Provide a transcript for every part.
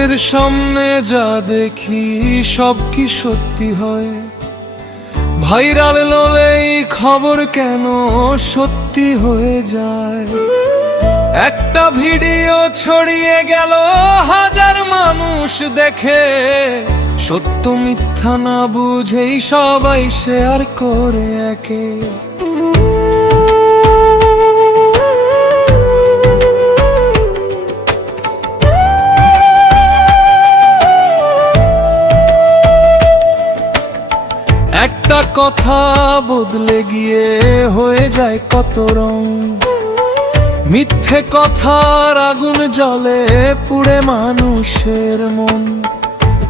চোখের সামনে যা দেখি সব কি সত্যি হয়? ভাইরাল হলেই খবর কেন সত্যি হয়ে যায়? একটা ভিডিও ছড়িয়ে গেল, হাজার মানুষ দেখে, সত্য মিথ্যা না বুঝেই সবাই শেয়ার করে একে। একটা কথা বদলে গিয়ে হয়ে যায় কত রং, মিথ্যে কথার আগুন জ্বলে পুড়ে মানুষের মন।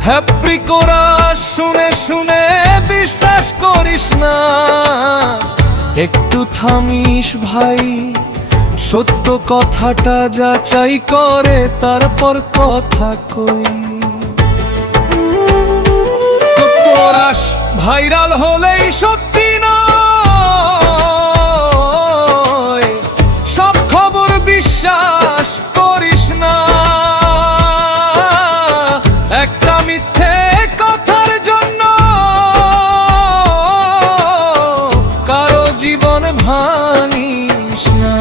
হ্যাপি করা শুনে শুনে বিশ্বাস করিস না, একটু থামিস ভাই, সত্য কথাটা যাচাই করে তারপর কথা কই। ভাইরাল হলেই সত্যি নয়, সব খবর বিশ্বাস করিস না। একটা মিথ্যে কথার জন্য কারো জীবন ভাঙিস না।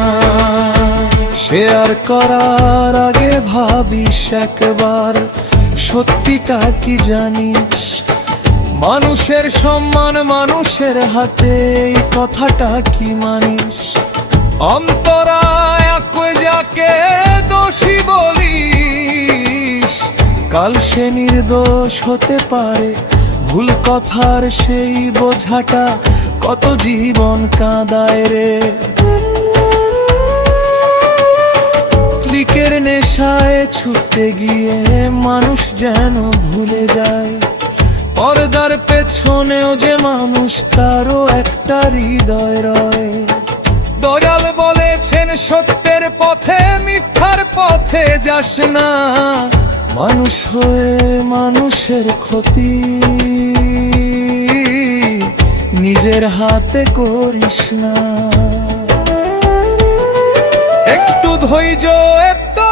শেয়ার করার আগে ভাবিস একবার, সত্যিটা কি জানিস? মানুষের সম্মান মানুষের হাতে, এই কথাটা কি মানিস? অন্তরায় যাকে দোষী বলিস, কাল সে নির্দোষ হতে পারে। ভুল কথার সেই বোঝাটা কত জীবন কাঁদায় রে। ক্লিকের নেশায় ছুটতে গিয়ে মানুষ যেন ভুলে যায়, পর্দার পেছনেও যে মানুষ, তারও একটা হৃদয় রয়। দয়াল বলেছেন সত্যের পথে মিথ্যার পথে যাস না, মানুষ হয়ে মানুষের ক্ষতি নিজের হাতে করিস না। একটু ধৈর্য, একটু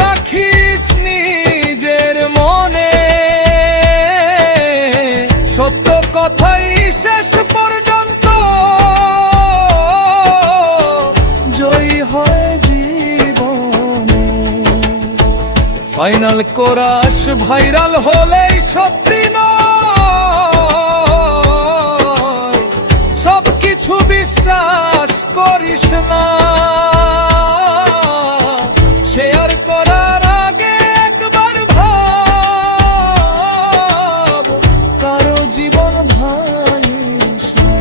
রাখিস নিজের মনে, সত্য কথাই শেষ পর্যন্ত জয়ী হয় জীবনে। ফাইনাল কোরাস ভাইরাল হলেই সত্যি নয়, সবকিছু বিশ্বাস করিস না। শেয়ার করার আগে একবার ভাব, কারো জীবন ভাঙিস না।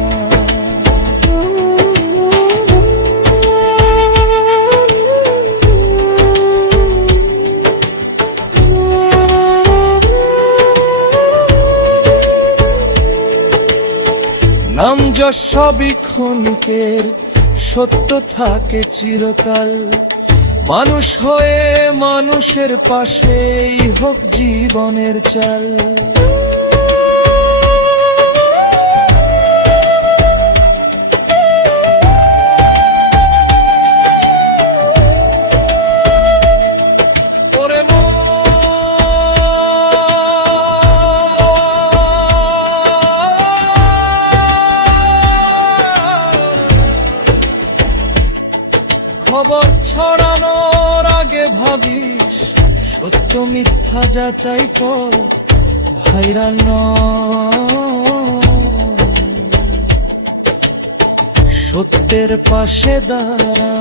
নাম যশ সবই ক্ষণিকের, সত্য থাকে চিরকাল। মানুষ হয়ে মানুষের পাশেই হোক জীবনের চাল। খবর ছড়ানোর আগে ভাবিস, সত্য মিথ্যা যাচাই কর। ভাইরাল নয়, সত্যের পাশে দাঁড়া।